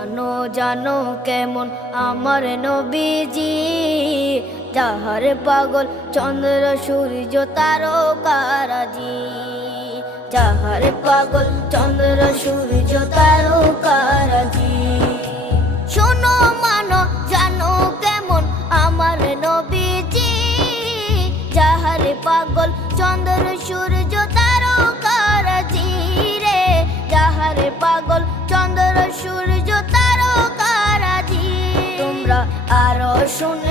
জানো জানো কেমন আমার নবীজি, যাহার পাগল চন্দ্র সূর্য তারকারাজি, যাহার পাগল চন্দ্র সূর্য তারকারাজি। শোনো মানো জানো কেমন আমার নবীজি, যাহার পাগল চন্দ্র সূর্য তারকারাজি রে, যাহার পাগল চন্দ্র সূর্য তারকারাজি। তোমরা আরো শুনে